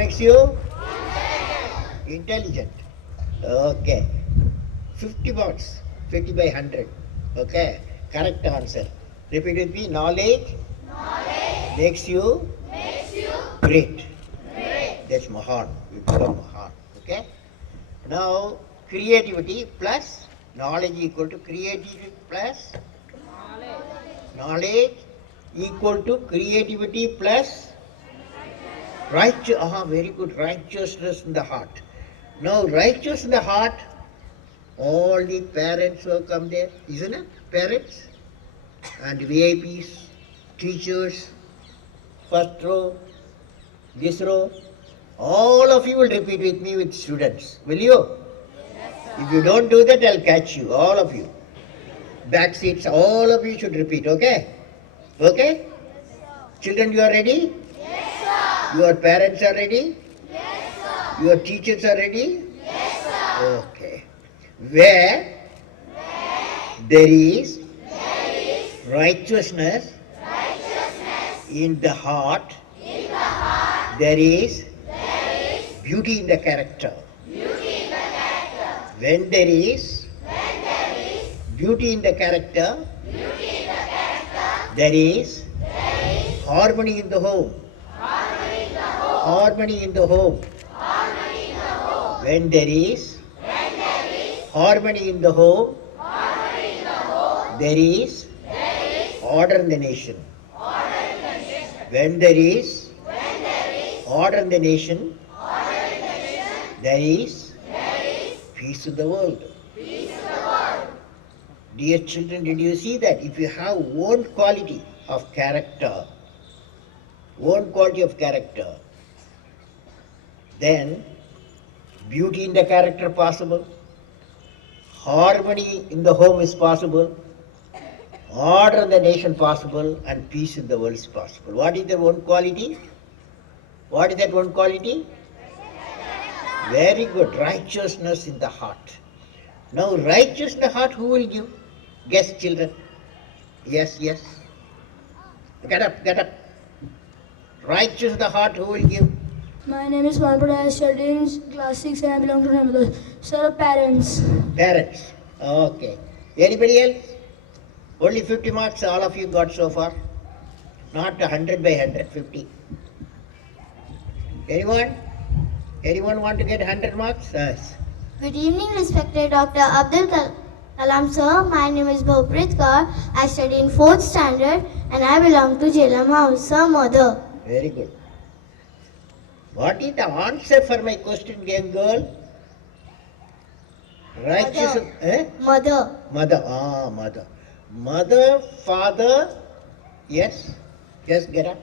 makes you intelligent. Okay. 50 marks. 50 by 100. Okay. Correct answer. Repeat with me. Knowledge makes you great. That's Mahan. You become Mahan. Okay. Now, creativity plus knowledge equal to creativity plus knowledge equal to creativity plus very good, righteousness in the heart. Now, righteous in the heart, all the parents will come there, isn't it? Parents and VIPs, teachers, first row, this row, all of you will repeat with me with students. Will you? If you don't do that, I'll catch you, all of you. Back seats, all of you should repeat, okay? Okay? Children, you are ready? Yes, sir. Your parents are ready? Yes, sir. Your teachers are ready? Yes, sir. Okay. Where there is righteousness in the heart, there is beauty in the character. When there is beauty in the character, there is harmony in the home. Harmony in the home. When there is harmony in the home, there is order in the nation. When there is order in the nation, there is peace in the world. Dear children, did you see that? If you have one quality of character, then beauty in the character possible, harmony in the home is possible, order in the nation possible, and peace in the world is possible. What is the one quality? What is that one quality? Very good. Righteousness in the heart. Now, righteousness in the heart, who will give? Guess, children. Yes. Get up. Righteous in the heart, who will give? My name is Manpura. I study in class 6 and I belong to Namadas. Sir, parents. Parents. Okay. Anybody else? Only 50 marks all of you got so far. Not 100 by 100, 50. Anyone? Anyone want to get 100 marks? Yes. Good evening, respected Dr. Abdul Kalam sir. My name is Bhuprit Kaur. I study in 4th standard and I belong to Jhelum House. Sir, mother. Very good. What is the answer for my question, young girl? Righteous. Mother. Mother. Mother, father. Yes, get up.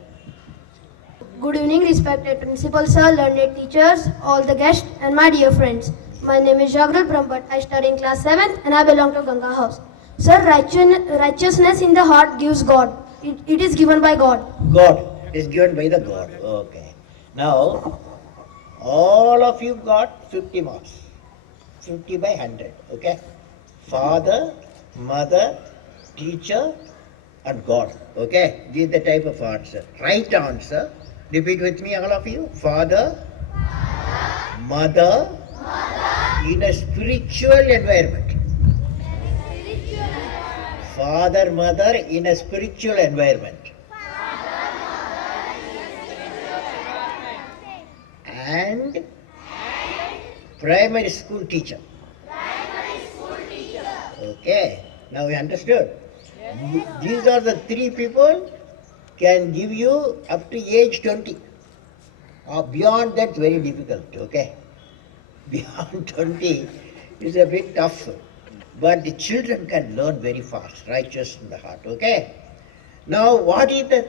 Good evening, respected principal sir, learned teachers, all the guests, and my dear friends. My name is Jagrut Brahmbhatt. I study in class 7th and I belong to Ganga House. Sir, righteousness in the heart gives God. It is given by God. God. It is given by the God. Okay. Now, all of you got 50 marks. 50 by 100. Okay. Father, mother, teacher, and God. Okay. This is the type of answer. Right answer. Repeat with me, all of you. Father, mother, in a spiritual environment. Father, mother in a spiritual environment. And primary school teacher. Okay. Now we understood. These are the three people can give you up to age 20. Beyond that, very difficult. Okay. Beyond 20 is a bit tough. But the children can learn very fast. Righteous in the heart. Okay. Now what is the,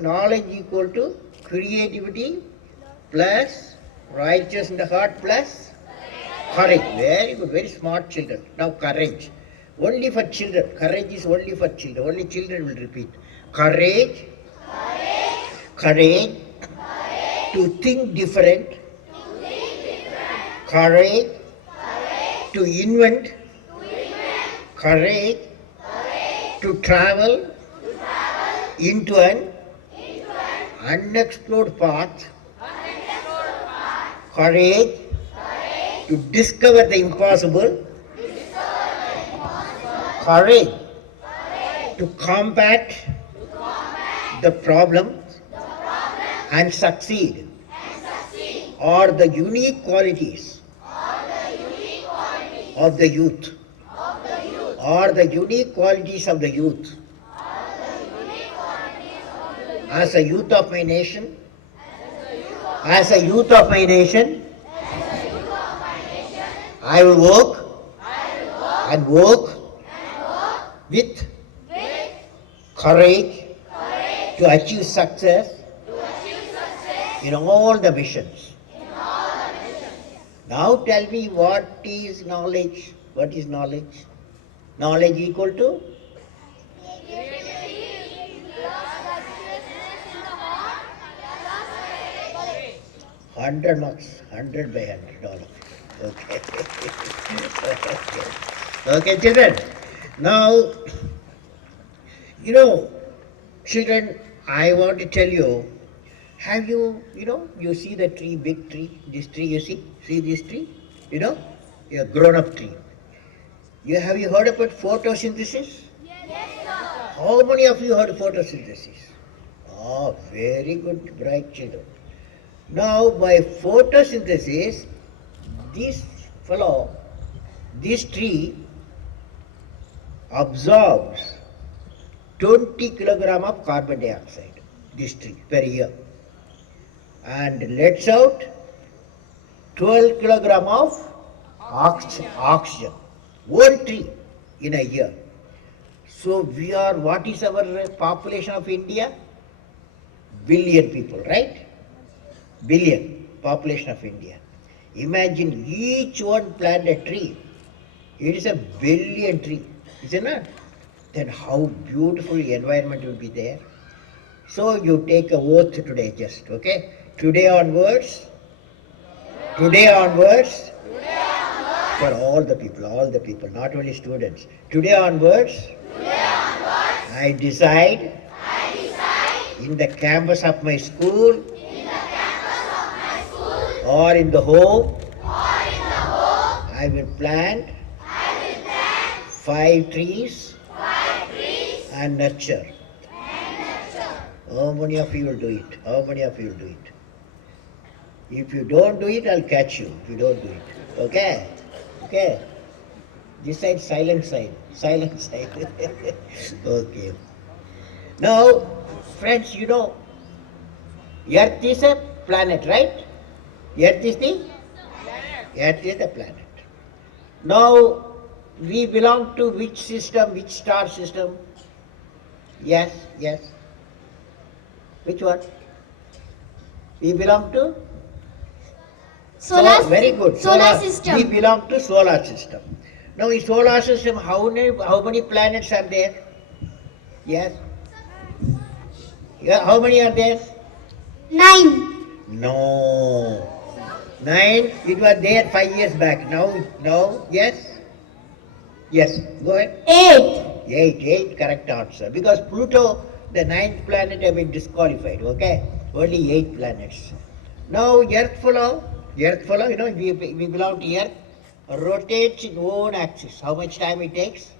knowledge equal to creativity plus righteous in the heart plus courage. Very good. Very smart children. Now courage. Only for children. Courage is only for children. Only children will repeat. Courage to think different. Courage to invent. Courage to travel into an unexplored path Courage. To discover the impossible. Courage. To combat the problem and succeed. Are the unique qualities of the youth. Are the unique qualities of the youth. As a youth of my nation, as a youth of my nation, I will work and work with courage to achieve success in all the missions. Now tell me, what is knowledge? What is knowledge? Knowledge equal to? $100, 100 by $100. Okay. Okay, children. Now, children, I want to tell you, have you see the tree, big tree, this tree you see this tree, a grown-up tree. Have you heard about photosynthesis? Yes, sir. How many of you heard photosynthesis? Oh, very good, bright children. Now, by photosynthesis, this tree absorbs 20 kilogram of carbon dioxide, this tree, per year, and lets out 12 kilogram of oxygen, one tree in a year. So what is our population of India? Billion people, right? Billion population of India. Imagine each one plant a tree. It is a billion tree, isn't it? Then how beautiful the environment will be there. So you take a oath today, just, okay? Today onwards, for all the people, not only students. Today onwards, I decide in the campus of my school, or in the home, I will plant 5 trees and nurture. How many of you will do it? How many of you will do it? If you don't do it, I'll catch you if you don't do it. Okay? Okay? This side, silent side. Silent side. Okay. Now, friends, Earth is a planet, right? Earth is the planet. Now, we belong to which system, which star system? Yes. Which one? We belong to? Very good. Solar system. We belong to solar system. Now, in solar system, how many planets are there? Yes. Yeah, how many are there? 9. No. 9, it was there 5 years back. Now, yes? Yes, go ahead. 8, correct answer. Because Pluto, the 9th planet, have been disqualified, okay? Only 8 planets. Now, Earth follow, we belong to Earth, rotates in own axis. How much time it takes?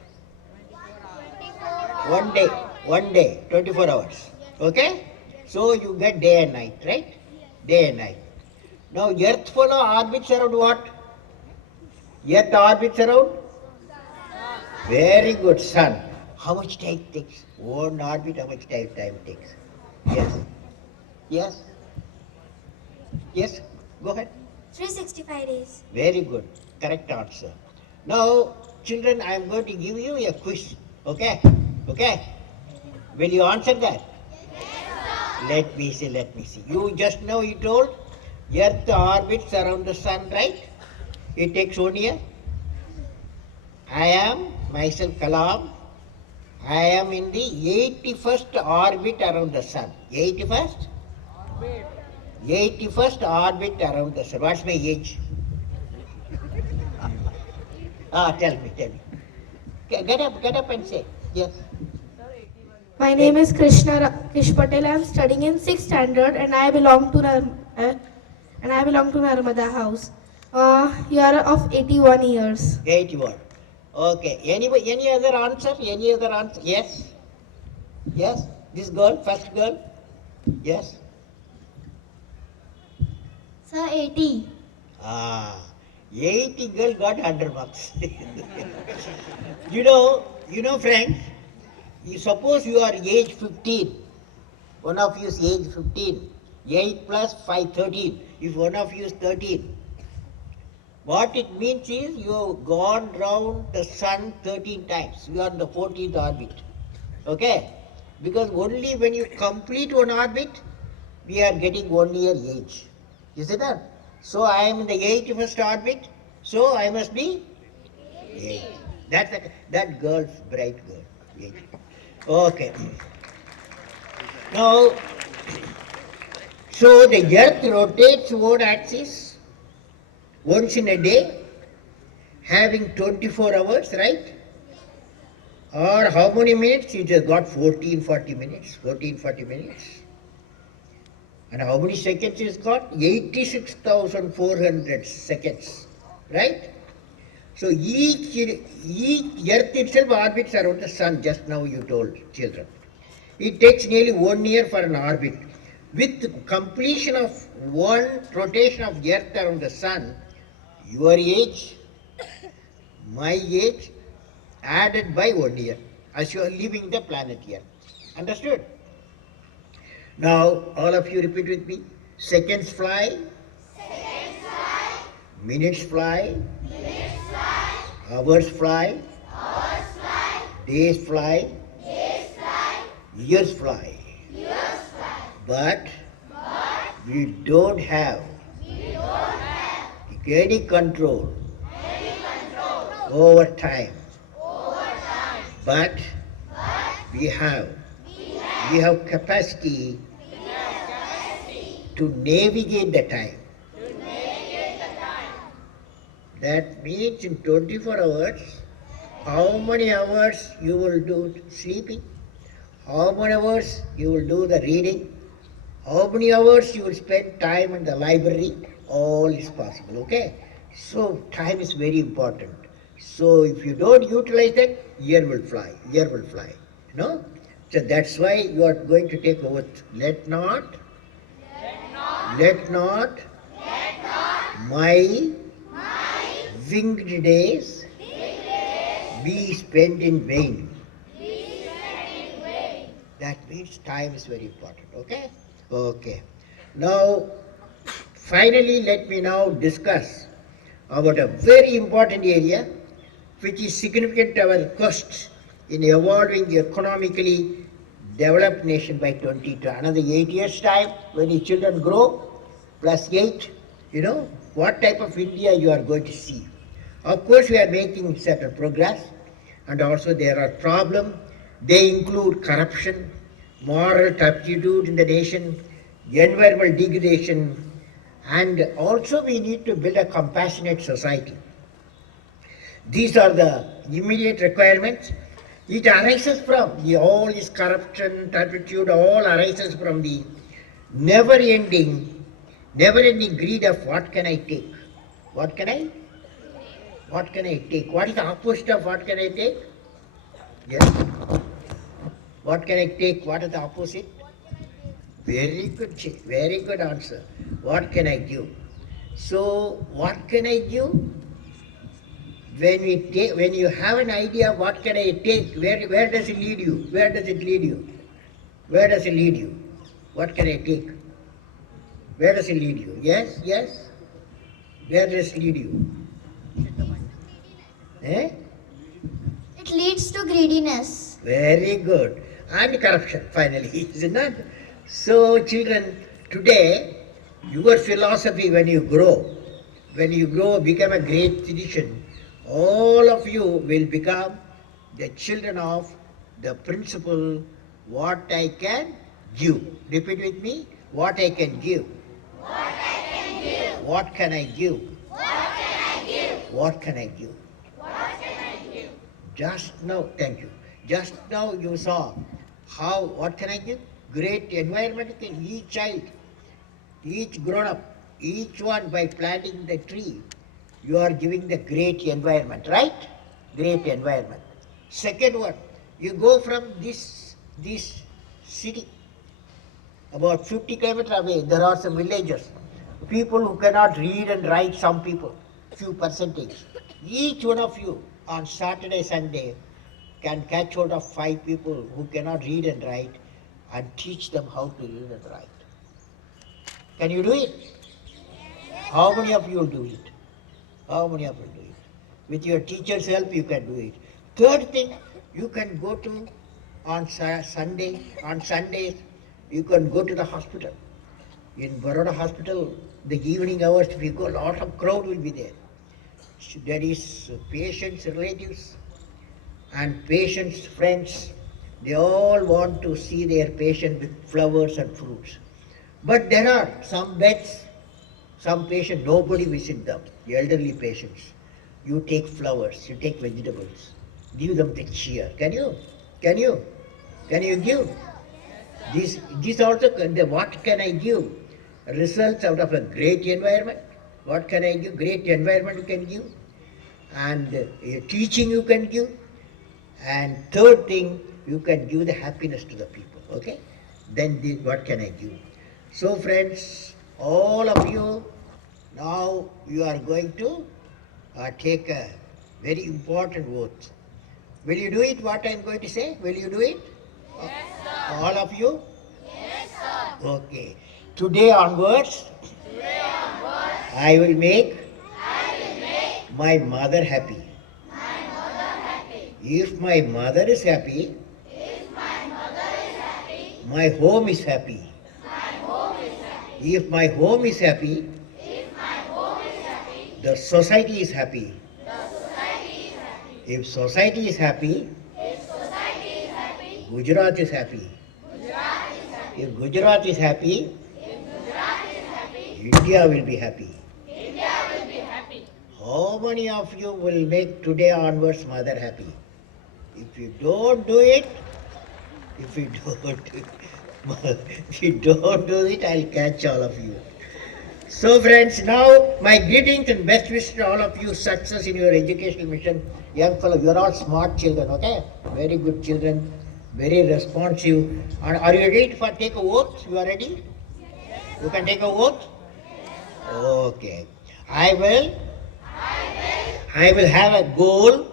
1 day, 24 hours. Okay? So you get day and night, right? Day and night. Now Earth follow orbits around what? Earth orbits around? Very good, Sun. How much time it takes? One orbit, how much time it takes? Yes, go ahead. 365 days. Very good, correct answer. Now, children, I am going to give you a quiz, okay? Will you answer that? Let me see. You just know you told Earth orbits around the Sun, right? It takes 1 year. I am myself Kalam. I am in the 81st orbit around the Sun. 81st? 81st orbit around the Sun. What's my age? Tell me. Get up and say. Yes. My name is Krish Patel. I am studying in 6th standard and I belong to and I belong to Narmada House. You are of 81 years. 81. Okay. Any other answer? Any other answer? Yes? Yes? This girl, first girl? Yes? Sir, 80. Ah, 80 girl got 100 marks. you know, friends, you suppose you are age 15. One of you is age 15. 8 plus 5, 13. If one of you is 13. What it means is you have gone round the sun 13 times. You are on the 14th orbit. Okay? Because only when you complete one orbit, we are getting 1 year age. Is it that? So I am in the 81st orbit, so I must be 8. That girl, bright girl. 8. Okay. Now, so the earth rotates one axis once in a day, having 24 hours, right? Or how many minutes? It has got 40 minutes. And how many seconds is got? 86,400 seconds, right? So each earth itself orbits around the sun, just now you told children. It takes nearly 1 year for an orbit. With completion of one rotation of earth around the sun, your age, my age, added by 1 year, as you are leaving the planet Earth. Understood? Now, all of you repeat with me. Seconds fly. Minutes fly. Hours fly. Days fly. Years fly. But we don't have any control over time. But we have capacity to navigate the time. That means in 24 hours, how many hours you will do sleeping, how many hours you will do the reading, how many hours you will spend time in the library, all is possible, okay? So time is very important. So if you don't utilize that, year will fly, no? So that's why you are going to take oath. Let not my winged days be spent in vain. That means time is very important, okay? Okay. Now, finally, let me now discuss about a very important area which is significant to our quest in evolving economically developed nation by 22. Another 8 years' time, when your children grow, plus 8, what type of India you are going to see. Of course, we are making certain progress, and also there are problems. They include corruption, moral turpitude in the nation, environmental degradation, and also we need to build a compassionate society. These are the immediate requirements. It arises from all this corruption, turpitude, all arises from the never-ending greed of what can I take? What can I take? What is the opposite of what can I take? Yes. What can I take? What is the opposite? Very good answer. What can I give? So, what can I give? When you have an idea, what can I take? Where does it lead you? What can I take? Where does it lead you? Yes? Where does it lead you? It leads to greediness. Very good. And corruption, finally, is it not? So, children, today, your philosophy when you grow, become a great citizen, all of you will become the children of the principle, what I can give. Repeat with me, what I can give. What can I give? What can I give? Just now, thank you. Just now you saw what can I give? Great environment, each child, each grown up Each one by planting the tree, you are giving the great environment, right? Great environment. Second one, you go from this city, about 50 kilometers away, there are some villages. People who cannot read and write, some people, few percentage. Each one of you on Saturday, Sunday can catch hold of 5 people who cannot read and write and teach them how to read and write. Can you do it? How many of you will do it? How many of you will do it? With your teacher's help, you can do it. Third thing, you can go to on Sundays, you can go to the hospital. In Baroda hospital, the evening hours, if you go, a lot of crowd will be there. There is patients' relatives and patients' friends. They all want to see their patient with flowers and fruits. But there are some beds, some patients, nobody visits them, the elderly patients. You take flowers, you take vegetables, give them the cheer. Can you? Can you? Can you give? This also, what can I give? Results out of a great environment. What can I give? Great environment you can give. And teaching you can give. And third thing, you can give the happiness to the people. Okay? Then what can I give? So friends, all of you, now you are going to take a very important oath. Will you do it, what I am going to say? Will you do it? Yes, sir. All of you? Yes, sir. Okay. Today onwards, I will make my mother happy. If my mother is happy, my home is happy. If my home is happy, the society is happy. If society is happy, Gujarat is happy. If Gujarat is happy, India will be happy. How many of you will make today onwards mother happy? If you don't do it, if you don't do it, I'll catch all of you. So friends, now my greetings and best wishes to all of you, success in your educational mission. Young fellow, you are all smart children, okay? Very good children, very responsive. And are you ready for take a oath? You are ready? You can take a oath? Okay. I will have a goal